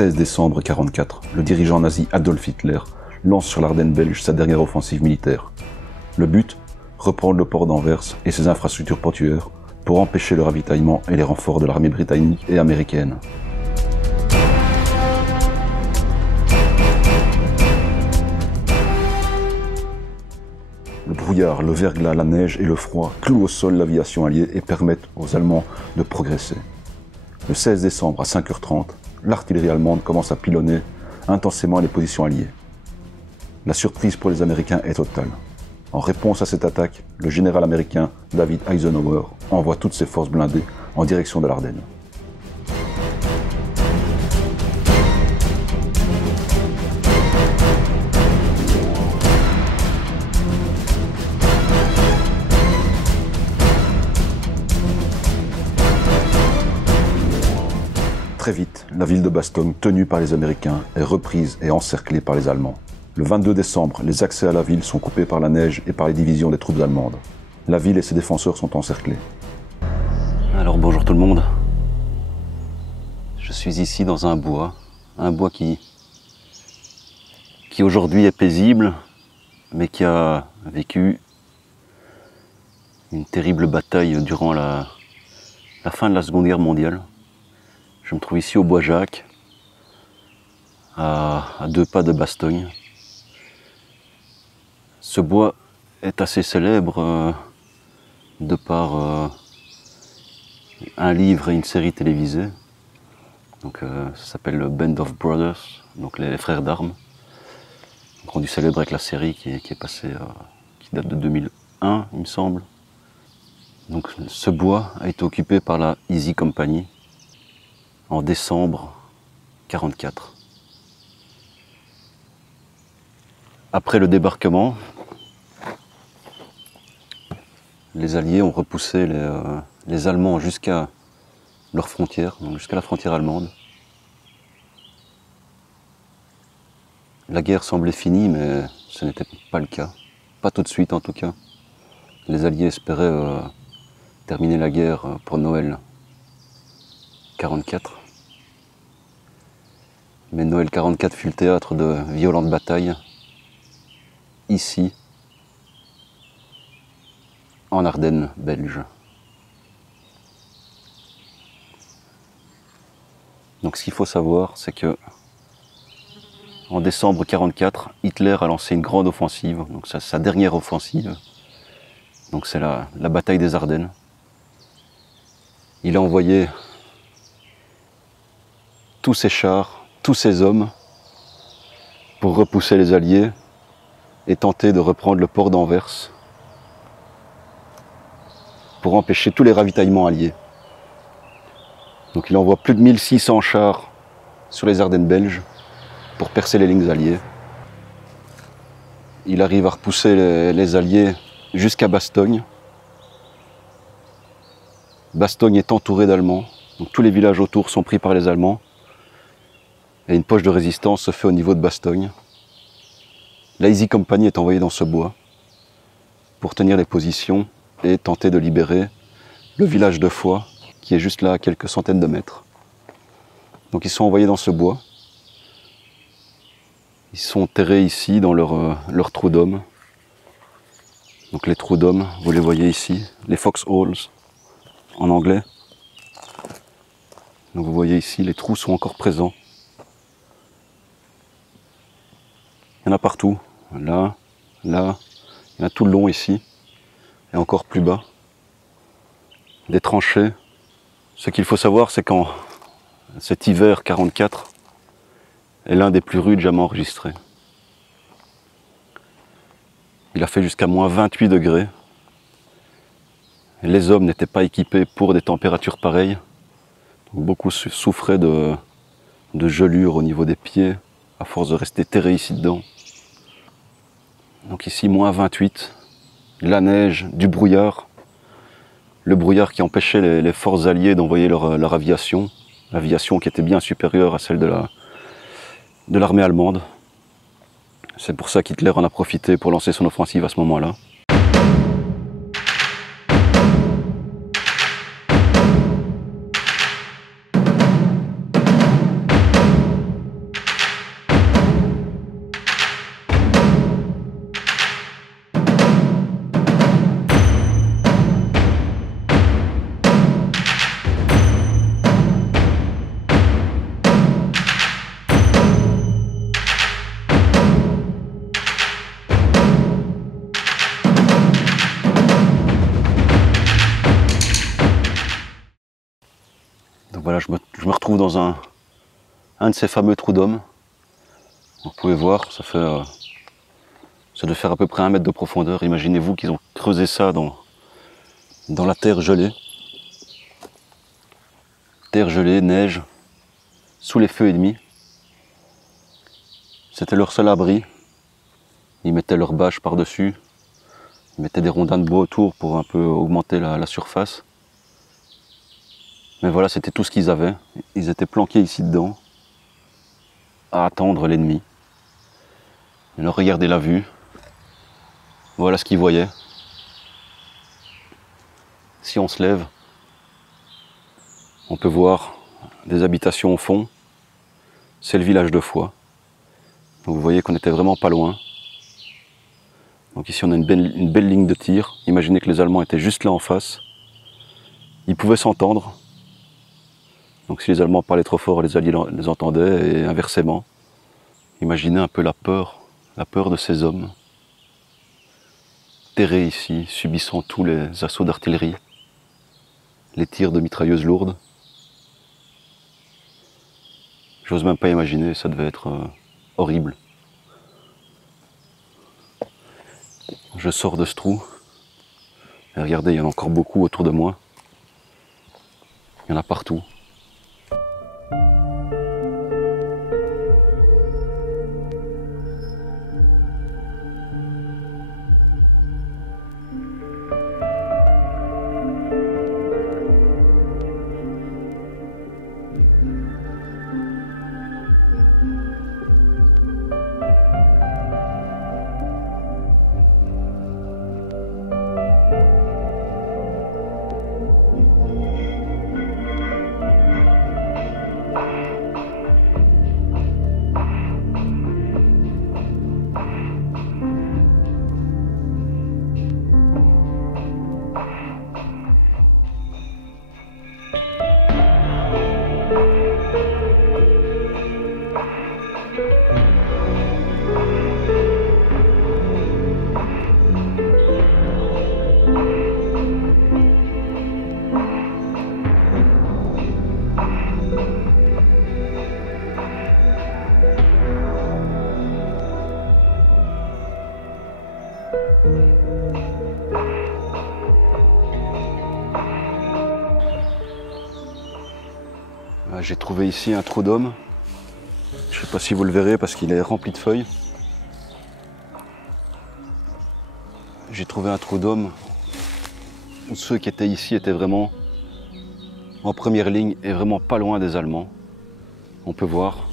16 décembre 1944, le dirigeant nazi Adolf Hitler lance sur l'Ardenne belge sa dernière offensive militaire. Le but, reprendre le port d'Anvers et ses infrastructures portuaires pour empêcher le ravitaillement et les renforts de l'armée britannique et américaine. Le brouillard, le verglas, la neige et le froid clouent au sol l'aviation alliée et permettent aux Allemands de progresser. Le 16 décembre à 5h30, l'artillerie allemande commence à pilonner intensément les positions alliées. La surprise pour les Américains est totale. En réponse à cette attaque, le général américain David Eisenhower envoie toutes ses forces blindées en direction de l'Ardenne. Très vite, la ville de Bastogne, tenue par les Américains, est reprise et encerclée par les Allemands. Le 22 décembre, les accès à la ville sont coupés par la neige et par les divisions des troupes allemandes. La ville et ses défenseurs sont encerclés. Alors bonjour tout le monde. Je suis ici dans un bois qui aujourd'hui est paisible, mais qui a vécu une terrible bataille durant la fin de la Seconde Guerre mondiale. Je me trouve ici au Bois Jacques, à 2 pas de Bastogne. Ce bois est assez célèbre de par un livre et une série télévisée. Donc, ça s'appelle le Band of Brothers, donc les frères d'armes, rendu célèbre avec la série qui est passée, qui date de 2001, il me semble. Donc, ce bois a été occupé par la Easy Company en décembre 1944. Après le débarquement, les Alliés ont repoussé les Allemands jusqu'à leur frontière, donc jusqu'à la frontière allemande. La guerre semblait finie, mais ce n'était pas le cas. Pas tout de suite en tout cas. Les Alliés espéraient terminer la guerre pour Noël 1944. Mais Noël 1944 fut le théâtre de violentes batailles, ici, en Ardennes belge. Donc ce qu'il faut savoir, c'est que en décembre 1944, Hitler a lancé une grande offensive, donc sa dernière offensive. Donc c'est la bataille des Ardennes. Il a envoyé tous ses chars, tous ses hommes, pour repousser les Alliés et tenter de reprendre le port d'Anvers, pour empêcher tous les ravitaillements alliés. Donc il envoie plus de 1600 chars sur les Ardennes belges pour percer les lignes alliées. Il arrive à repousser les Alliés jusqu'à Bastogne. Bastogne est entourée d'Allemands, donc tous les villages autour sont pris par les Allemands. Et une poche de résistance se fait au niveau de Bastogne. La Easy Company est envoyée dans ce bois pour tenir les positions et tenter de libérer le village de Foix, qui est juste là à quelques centaines de mètres. Donc ils sont envoyés dans ce bois. Ils sont terrés ici dans leur trou d'hommes. Donc les trous d'hommes, vous les voyez ici, les foxholes en anglais. Donc vous voyez ici, les trous sont encore présents. Il y en a partout, là, là, il y en a tout le long ici, et encore plus bas. Des tranchées. Ce qu'il faut savoir, c'est qu'en cet hiver 1944 est l'un des plus rudes jamais enregistrés. Il a fait jusqu'à moins 28 degrés. Les hommes n'étaient pas équipés pour des températures pareilles. Beaucoup souffraient de gelures au niveau des pieds, à force de rester terrés ici dedans. Donc ici, moins 28, la neige, du brouillard. Le brouillard qui empêchait les forces alliées d'envoyer leur aviation. L'aviation qui était bien supérieure à celle de l'armée allemande. C'est pour ça qu'Hitler en a profité pour lancer son offensive à ce moment-là. voilà, je me retrouve dans un de ces fameux trous d'hommes. Vous pouvez voir, ça doit faire à peu près 1 mètre de profondeur. Imaginez-vous qu'ils ont creusé ça dans la terre gelée. Terre gelée, neige, sous les feux ennemis. C'était leur seul abri. Ils mettaient leurs bâches par-dessus. Ils mettaient des rondins de bois autour pour un peu augmenter la surface. Mais voilà, c'était tout ce qu'ils avaient. Ils étaient planqués ici dedans, à attendre l'ennemi. Et leur regardez la vue. Voilà ce qu'ils voyaient. Si on se lève, on peut voir des habitations au fond. C'est le village de Foix. Donc vous voyez qu'on était vraiment pas loin. Donc ici on a une belle ligne de tir. Imaginez que les Allemands étaient juste là en face. Ils pouvaient s'entendre. Donc si les Allemands parlaient trop fort, les Alliés les entendaient et inversement. Imaginez un peu la peur de ces hommes. Terrés ici, subissant tous les assauts d'artillerie, les tirs de mitrailleuses lourdes. J'ose même pas imaginer, ça devait être horrible. Je sors de ce trou. Et regardez, il y en a encore beaucoup autour de moi. Il y en a partout. J'ai trouvé ici un trou d'homme. Je ne sais pas si vous le verrez parce qu'il est rempli de feuilles. J'ai trouvé un trou d'homme où ceux qui étaient ici étaient vraiment en première ligne et vraiment pas loin des Allemands. On peut voir.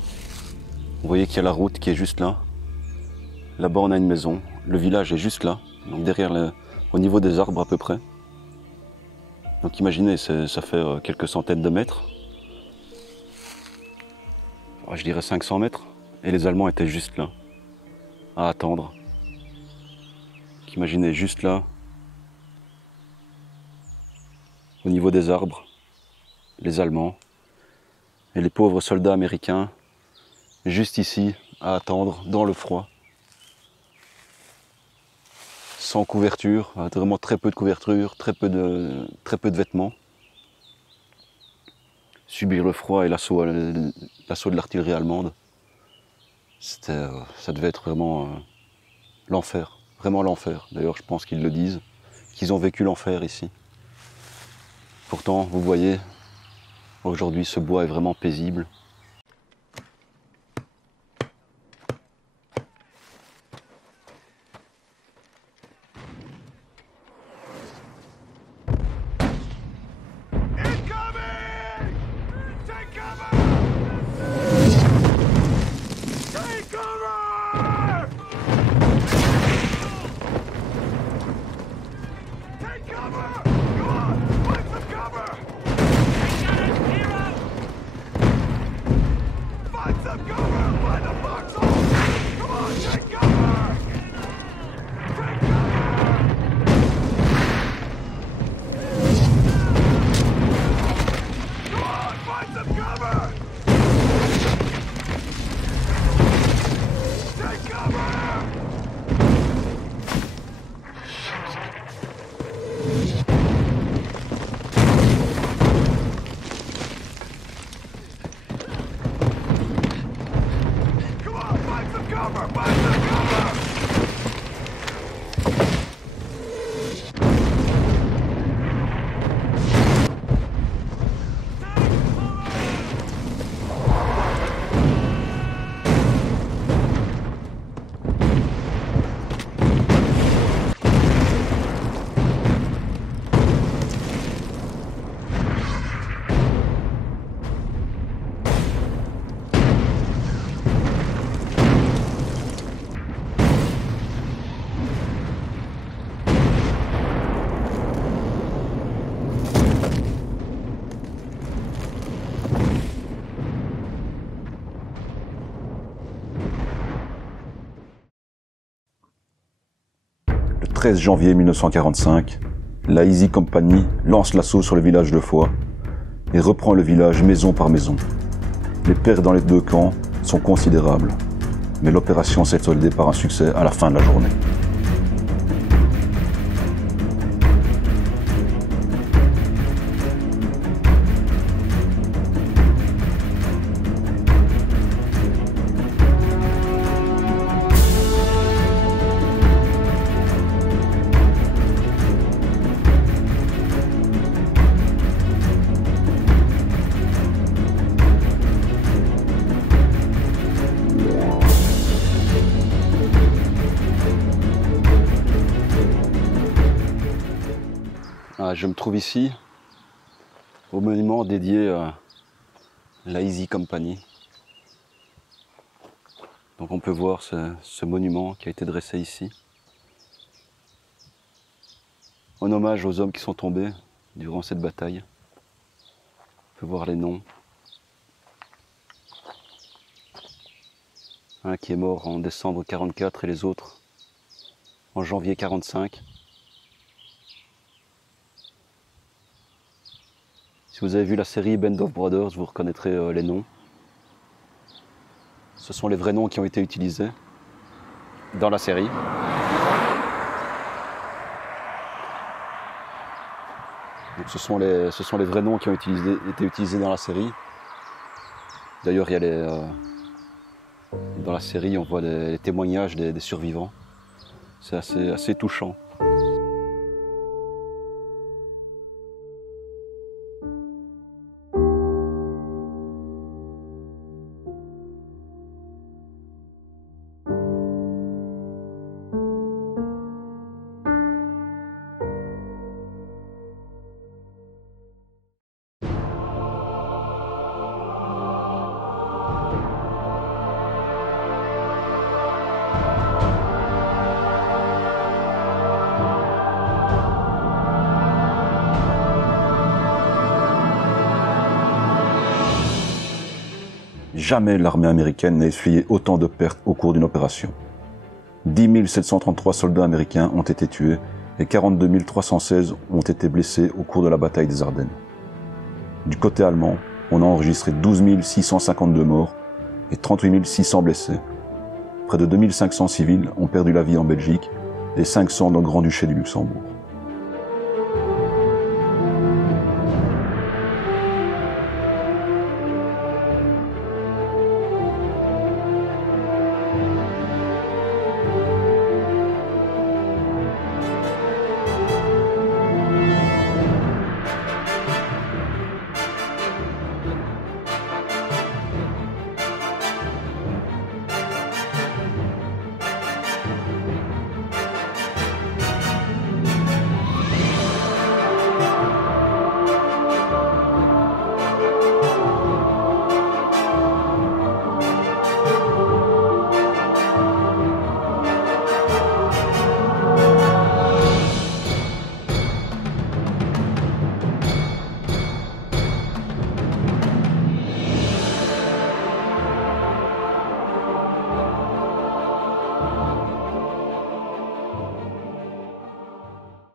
Vous voyez qu'il y a la route qui est juste là. Là-bas on a une maison. Le village est juste là, donc derrière au niveau des arbres à peu près. Donc imaginez, ça fait quelques centaines de mètres. Je dirais 500 mètres. Et les Allemands étaient juste là, à attendre. Donc imaginez, juste là, au niveau des arbres, les Allemands et les pauvres soldats américains, juste ici, à attendre, dans le froid. Sans couverture, vraiment très peu de couverture, très peu de vêtements. Subir le froid et l'assaut de l'artillerie allemande, ça devait être vraiment l'enfer, vraiment l'enfer. D'ailleurs, je pense qu'ils le disent, qu'ils ont vécu l'enfer ici. Pourtant, vous voyez, aujourd'hui, ce bois est vraiment paisible. 13 janvier 1945, la Easy Company lance l'assaut sur le village de Foix et reprend le village maison par maison. Les pertes dans les deux camps sont considérables, mais l'opération s'est soldée par un succès à la fin de la journée. Je me trouve ici au monument dédié à la Easy Company. Donc on peut voir ce monument qui a été dressé ici en hommage aux hommes qui sont tombés durant cette bataille. On peut voir les noms. Un qui est mort en décembre 1944 et les autres en janvier 1945. Si vous avez vu la série Band of Brothers, vous reconnaîtrez les noms. Ce sont les vrais noms qui ont été utilisés dans la série. Donc ce sont les vrais noms qui ont été utilisés dans la série. D'ailleurs, il y a dans la série, on voit les témoignages des survivants. C'est assez touchant. Jamais l'armée américaine n'a essuyé autant de pertes au cours d'une opération. 10 733 soldats américains ont été tués et 42 316 ont été blessés au cours de la bataille des Ardennes. Du côté allemand, on a enregistré 12 652 morts et 38 600 blessés. Près de 2 500 civils ont perdu la vie en Belgique et 500 dans le Grand-Duché du Luxembourg.